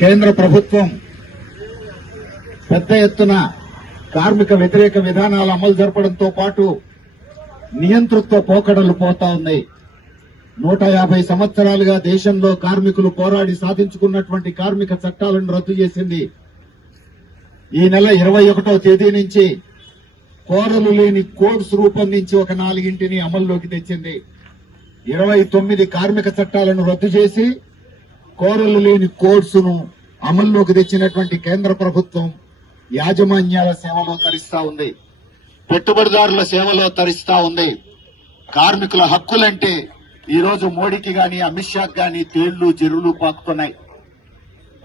కేంద్ర ప్రభుత్వం పెద్ద ఎత్తున కార్మిక వ్యతిరేక విధానాలు అమలు జరపడంతో పాటు నియంతృత్వ పోకడలు పోతా ఉన్నాయి. 150 సంవత్సరాలుగా దేశంలో కార్మికులు పోరాడి సాధించుకున్నటువంటి కార్మిక చట్టాలను రద్దు చేసింది. ఈ నెల 21వ తేదీ నుంచి కోరలు లేని కోడ్స్ రూపొందించి ఒక 4 అమల్లోకి తెచ్చింది. 29 కార్మిక చట్టాలను రద్దు చేసి కోరలు లేని కోడ్స్ ను అమల్లోకి తెచ్చినటువంటి కేంద్ర ప్రభుత్వం యాజమాన్యాల సేవలో తరిస్తా ఉంది, పెట్టుబడిదారుల సేవలో తరిస్తా ఉంది. కార్మికుల హక్కులంటే ఈ రోజు మోడీకి గాని అమిత్ షాకి గాని తేళ్లు చెరువులు పాకుతున్నాయి.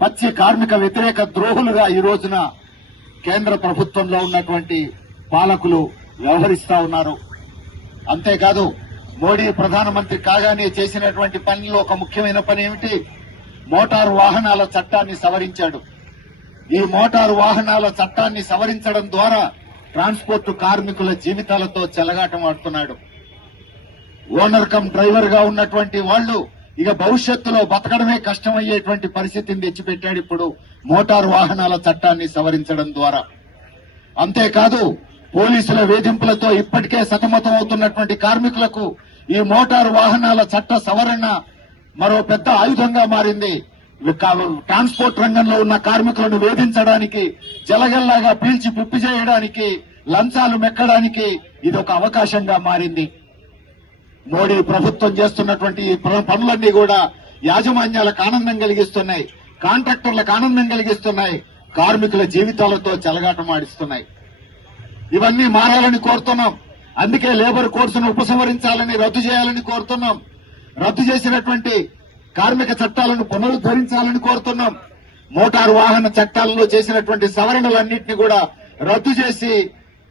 పచ్చి కార్మిక వ్యతిరేక ద్రోహులుగా ఈ రోజున కేంద్ర ప్రభుత్వంలో ఉన్నటువంటి పాలకులు వ్యవహరిస్తా ఉన్నారు. అంతేకాదు మోడీ ప్రధానమంత్రి కాగానే చేసినటువంటి పనిలో ఒక ముఖ్యమైన పని ఏమిటి? మోటారు వాహనాల చట్టాన్ని సవరించాడు. ఈ మోటారు వాహనాల చట్టాన్ని సవరించడం ద్వారా ట్రాన్స్పోర్ట్ కార్మికుల జీవితాలతో చెలగాటమాడుతున్నాడు. ఓనర్ కమ్ డ్రైవర్ గా ఉన్నటువంటి వాళ్లు ఇక భవిష్యత్తులో బతకడమే కష్టమయ్యేటువంటి పరిస్థితిని తెచ్చిపెట్టాడు ఇప్పుడు మోటారు వాహనాల చట్టాన్ని సవరించడం ద్వారా. అంతేకాదు పోలీసుల వేధింపులతో ఇప్పటికే సతమతం అవుతున్నటువంటి కార్మికులకు ఈ మోటారు వాహనాల చట్ట సవరణ మరో పెద్ద ఆయుధంగా మారింది. ట్రాన్స్పోర్ట్ రంగంలో ఉన్న కార్మికులను వేధించడానికి, జలగల్లాగా పీల్చి పిప్పి చేయడానికి, లంచాలు మెక్కడానికి ఇది ఒక అవకాశంగా మారింది. మోడీ ప్రభుత్వం చేస్తున్నటువంటి ఈ పనులన్నీ కూడా యాజమాన్యాలకు ఆనందం కలిగిస్తున్నాయి, కాంట్రాక్టర్లకు ఆనందం కలిగిస్తున్నాయి, కార్మికుల జీవితాలతో చెలగాటమాడిస్తున్నాయి. ఇవన్నీ మారాలని కోరుతున్నాం. అందుకే లేబర్ కోడ్స్ను ఉపసంహరించాలని, రద్దు చేయాలని కోరుతున్నాం. రద్దు చేసినటువంటి కార్మిక చట్టాలను పునరుద్ధరించాలని కోరుతున్నాం. మోటారు వాహన చట్టాలలో చేసినటువంటి సవరణలన్నింటినీ కూడా రద్దు చేసి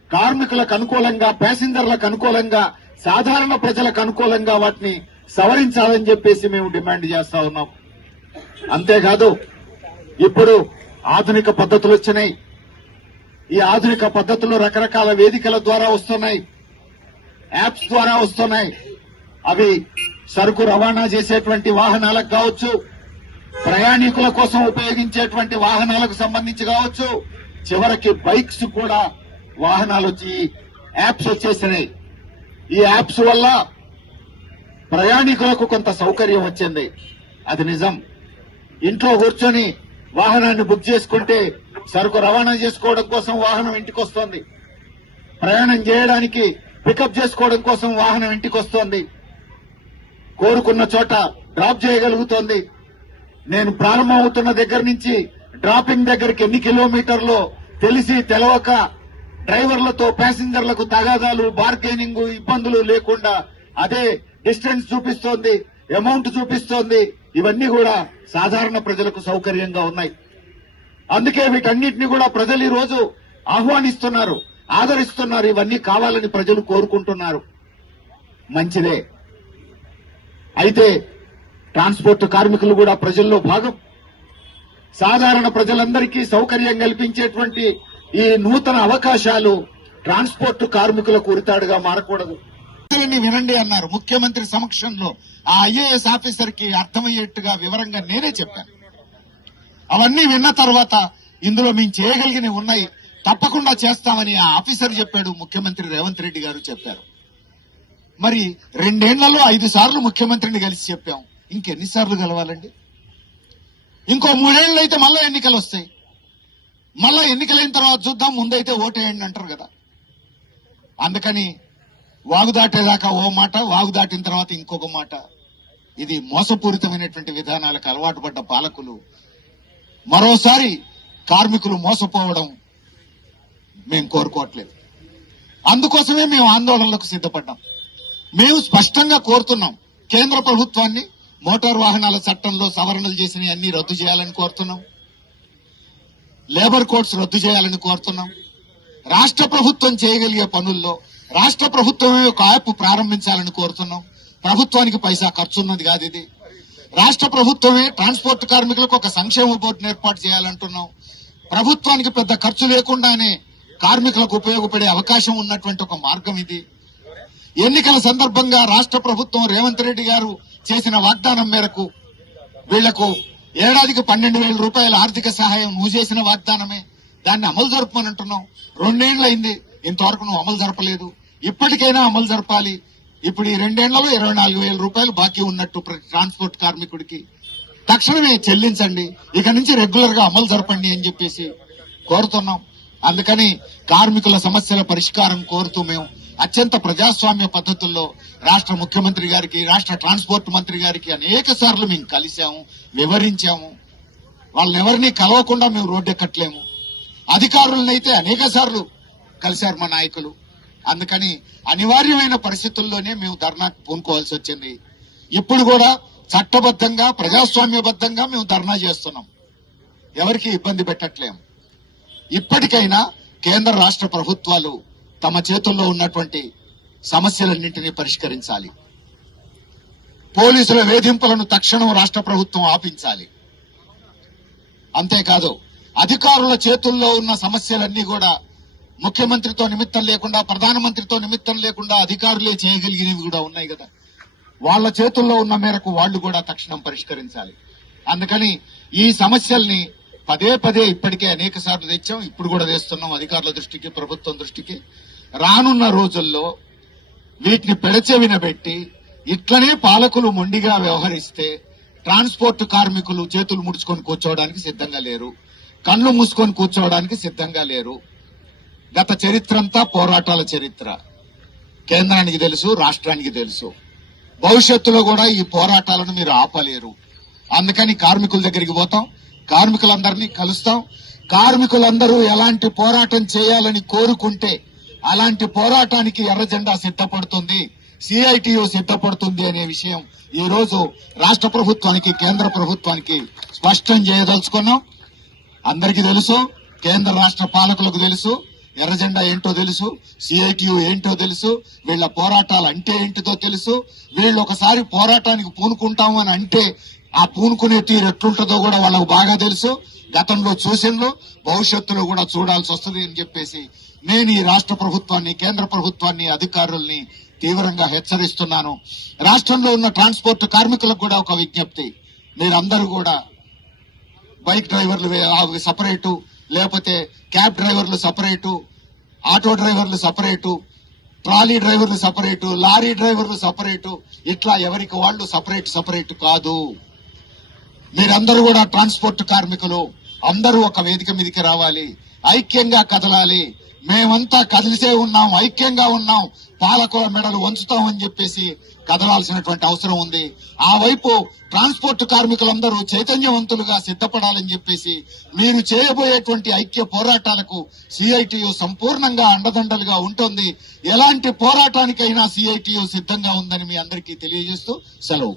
కార్మికులకు అనుకూలంగా, ప్యాసింజర్లకు అనుకూలంగా, సాధారణ ప్రజలకు అనుకూలంగా వాటిని సవరించాలని చెప్పేసి మేము డిమాండ్ చేస్తా ఉన్నాం. అంతేకాదు ఇప్పుడు ఆధునిక పద్ధతులు వచ్చినాయి. ఈ ఆధునిక పద్ధతులు రకరకాల వేదికల ద్వారా వస్తున్నాయి, యాప్స్ ద్వారా వస్తున్నాయి. అవి సరుకు రవాణా చేసేటువంటి వాహనాలకు కావచ్చు, ప్రయాణికుల కోసం ఉపయోగించేటువంటి వాహనాలకు సంబంధించి కావచ్చు, చివరికి బైక్స్ కూడా వాహనాలు వచ్చి యాప్స్ వచ్చేసినాయి. ఈ యాప్స్ వల్ల ప్రయాణికులకు కొంత సౌకర్యం వచ్చింది, అది నిజం. ఇంట్లో కూర్చొని వాహనాన్ని బుక్ చేసుకుంటే సరుకు రవాణా చేసుకోవడం కోసం వాహనం ఇంటికి వస్తోంది, ప్రయాణం చేయడానికి పికప్ చేసుకోవడం కోసం వాహనం ఇంటికి వస్తోంది, కోరుకున్న చోట డ్రాప్ చేయగలుగుతోంది. నేను ప్రారంభం అవుతున్న దగ్గర నుంచి డ్రాపింగ్ దగ్గరికి ఎన్ని కిలోమీటర్లో తెలిసి తెలవక డ్రైవర్లతో ప్యాసింజర్లకు తగాదాలు, బార్గెనింగ్, ఇబ్బందులు లేకుండా అదే డిస్టెన్స్ చూపిస్తోంది, అమౌంట్ చూపిస్తోంది. ఇవన్నీ కూడా సాధారణ ప్రజలకు సౌకర్యంగా ఉన్నాయి. అందుకే వీటన్నిటిని కూడా ప్రజలు ఈ రోజు ఆహ్వానిస్తున్నారు, ఆదరిస్తున్నారు. ఇవన్నీ కావాలని ప్రజలు కోరుకుంటున్నారు. మంచిదే. అయితే ట్రాన్స్పోర్ట్ కార్మికులు కూడా ప్రజల్లో భాగం. సాధారణ ప్రజలందరికీ సౌకర్యం కల్పించేటువంటి ఈ నూతన అవకాశాలు ట్రాన్స్పోర్ట్ కార్మికులకు ఉరితాడుగా మారకూడదు. వినండి అన్నారు ముఖ్యమంత్రి సమక్షంలో. ఆ ఐఏఎస్ ఆఫీసర్ కి అర్థమయ్యేట్టుగా వివరంగా నేనే చెప్పాను. అవన్నీ విన్న తర్వాత ఇందులో మేము చేయగలిగినవి ఉన్నాయి, తప్పకుండా చేస్తామని ఆ ఆఫీసర్ చెప్పాడు, ముఖ్యమంత్రి రేవంత్ రెడ్డి గారు చెప్పారు. మరి 2 ఏళ్లలో 5 సార్లు ముఖ్యమంత్రిని కలిసి చెప్పాం. ఇంకెన్నిసార్లు కలవాలండి? ఇంకో 3 ఏళ్ళు అయితే మళ్ళా ఎన్నికలు వస్తాయి. మళ్ళా ఎన్నికలైన తర్వాత చూద్దాం, ముందైతే ఓటేయండి అంటారు కదా. అందుకని వాగు దాటేదాకా ఓ మాట, వాగు దాటిన తర్వాత ఇంకొక మాట. ఇది మోసపూరితమైనటువంటి విధానాలకు అలవాటు పడ్డ పాలకులు మరోసారి కార్మికులు మోసపోవడం మేము కోరుకోవట్లేదు. అందుకోసమే మేము ఆందోళనలకు సిద్ధపడ్డాం. మేము స్పష్టంగా కోరుతున్నాం, కేంద్ర ప్రభుత్వాన్ని మోటారు వాహనాల చట్టంలో సవరణలు చేసిన అన్ని రద్దు చేయాలని కోరుతున్నాం, లేబర్ కోడ్స్ రద్దు చేయాలని కోరుతున్నాం. రాష్ట్ర ప్రభుత్వం చేయగలిగే పనుల్లో రాష్ట్ర ప్రభుత్వమే ఒక యాప్ ప్రారంభించాలని కోరుతున్నాం. ప్రభుత్వానికి పైసా ఖర్చున్నది కాదు ఇది. రాష్ట్ర ప్రభుత్వమే ట్రాన్స్పోర్ట్ కార్మికులకు ఒక సంక్షేమ బోర్డును ఏర్పాటు చేయాలంటున్నాం. ప్రభుత్వానికి పెద్ద ఖర్చు లేకుండానే కార్మికులకు ఉపయోగపడే అవకాశం ఉన్నటువంటి ఒక మార్గం ఇది. ఎన్నికల సందర్భంగా రాష్ట్ర ప్రభుత్వం రేవంత్ రెడ్డి గారు చేసిన వాగ్దానం మేరకు వీళ్లకు ఏడాదికి 12,000 రూపాయల ఆర్థిక సహాయం నువ్వు చేసిన వాగ్దానమే. దాన్ని అమలు జరపమని అంటున్నావు. 2 ఏళ్లయింది, ఇంతవరకు నువ్వు అమలు జరపలేదు. ఇప్పటికైనా అమలు జరపాలి. ఇప్పుడు ఈ 2 ఏళ్లలో 24,000 రూపాయలు బాకీ ఉన్నట్టు ప్రతి ట్రాన్స్పోర్ట్ కార్మికుడికి తక్షణమే చెల్లించండి. ఇక నుంచి రెగ్యులర్ గా అమలు జరపండి అని చెప్పేసి కోరుతున్నాం. అందుకని కార్మికుల సమస్యల పరిష్కారం కోరుతూ మేము అత్యంత ప్రజాస్వామ్య పద్ధతుల్లో రాష్ట్ర ముఖ్యమంత్రి గారికి, రాష్ట్ర ట్రాన్స్పోర్ట్ మంత్రి గారికి అనేక సార్లు మేము కలిశాము, వివరించాము. వాళ్ళని ఎవరిని కలవకుండా మేము రోడ్డెక్కట్లేము. అధికారులనైతే అనేక సార్లు కలిశారు మా నాయకులు. అందుకని అనివార్యమైన పరిస్థితుల్లోనే మేము ధర్నాకు పూనుకోవాల్సి వచ్చింది. ఇప్పుడు కూడా చట్టబద్ధంగా, ప్రజాస్వామ్యబద్ధంగా మేము ధర్నా చేస్తున్నాం. ఎవరికి ఇబ్బంది పెట్టట్లేము. ఇప్పటికైనా కేంద్ర రాష్ట్ర ప్రభుత్వాలు తమ చేతుల్లో ఉన్నటువంటి సమస్యలన్నింటినీ పరిష్కరించాలి. పోలీసుల వేధింపులను తక్షణం రాష్ట్ర ప్రభుత్వం ఆపించాలి. అంతేకాదు అధికారుల చేతుల్లో ఉన్న సమస్యలన్నీ కూడా ముఖ్యమంత్రితో నిమిత్తం లేకుండా, ప్రధానమంత్రితో నిమిత్తం లేకుండా అధికారులే చేయగలిగినవి కూడా ఉన్నాయి కదా. వాళ్ల చేతుల్లో ఉన్న మేరకు వాళ్లు కూడా తక్షణం పరిష్కరించాలి. అందుకని ఈ సమస్యల్ని పదే పదే ఇప్పటికే అనేక సార్లు తెచ్చాం, ఇప్పుడు కూడా తెస్తున్నాం అధికారుల దృష్టికి, ప్రభుత్వం దృష్టికి. రానున్న రోజుల్లో వీటిని పెడచెవిన పెట్టి ఇట్లనే పాలకులు మొండిగా వ్యవహరిస్తే ట్రాన్స్పోర్ట్ కార్మికులు చేతులు ముడుచుకొని కూర్చోవడానికి సిద్ధంగా లేరు, కళ్ళు మూసుకొని కూర్చోవడానికి సిద్ధంగా లేరు. గత చరిత్ర అంతా పోరాటాల చరిత్ర. కేంద్రానికి తెలుసు, రాష్ట్రానికి తెలుసు. భవిష్యత్తులో కూడా ఈ పోరాటాలను మీరు ఆపలేరు. అందుకని కార్మికుల దగ్గరికి పోతాం, కార్మికులందరినీ కలుస్తాం. కార్మికులందరూ ఎలాంటి పోరాటం చేయాలని కోరుకుంటే అలాంటి పోరాటానికి ఎర్ర జెండా సిద్ధపడుతుంది, సిఐటియు సిద్ధపడుతుంది అనే విషయం ఈ రోజు రాష్ట్ర ప్రభుత్వానికి, కేంద్ర ప్రభుత్వానికి స్పష్టం చేయదలుచుకున్నాం. అందరికీ తెలుసు, కేంద్ర రాష్ట్ర పాలకులకు తెలుసు, ఎర్ర జెండా ఏంటో తెలుసు, సిఐటియు ఏంటో తెలుసు, వీళ్ల పోరాటాలు అంటే ఏంటిదో తెలుసు. వీళ్ళు ఒకసారి పోరాటానికి పూనుకుంటాము అని అంటే ఆ పూనుకునే తీరు ఎట్లుంటుందో కూడా వాళ్ళకు బాగా తెలుసు. గతంలో చూసిండ్రు, భవిష్యత్తులో కూడా చూడాల్సి వస్తుంది అని చెప్పేసి నేను ఈ రాష్ట్ర ప్రభుత్వాన్ని, కేంద్ర ప్రభుత్వాన్ని, అధికారుల్ని తీవ్రంగా హెచ్చరిస్తున్నాను. రాష్ట్రంలో ఉన్న ట్రాన్స్పోర్ట్ కార్మికులకు కూడా ఒక విజ్ఞప్తి. మీరందరూ కూడా బైక్ డ్రైవర్లు సపరేటు, లేకపోతే క్యాబ్ డ్రైవర్లు సపరేటు, ఆటో డ్రైవర్లు సపరేటు, ట్రాలీ డ్రైవర్లు సపరేటు, లారీ డ్రైవర్లు సపరేటు, ఇట్లా ఎవరికి వాళ్ళు సపరేట్ కాదు. మీరందరూ కూడా ట్రాన్స్పోర్ట్ కార్మికులు అందరూ ఒక వేదిక మీదకి రావాలి, ఐక్యంగా కదలాలి. మేమంతా కదిలిసే ఉన్నాం, ఐక్యంగా ఉన్నాం, పాలకుల మెడలు వంచుతామని చెప్పేసి కదలాల్సినటువంటి అవసరం ఉంది. ఆ వైపు ట్రాన్స్పోర్ట్ కార్మికులందరూ చైతన్యవంతులుగా సిద్ధపడాలని చెప్పేసి మీరు చేయబోయేటువంటి ఐక్య పోరాటాలకు సిఐటియు సంపూర్ణంగా అండదండలుగా ఉంటుంది. ఎలాంటి పోరాటానికైనా సిఐటియు సిద్ధంగా ఉందని మీ అందరికీ తెలియజేస్తూ సెలవు.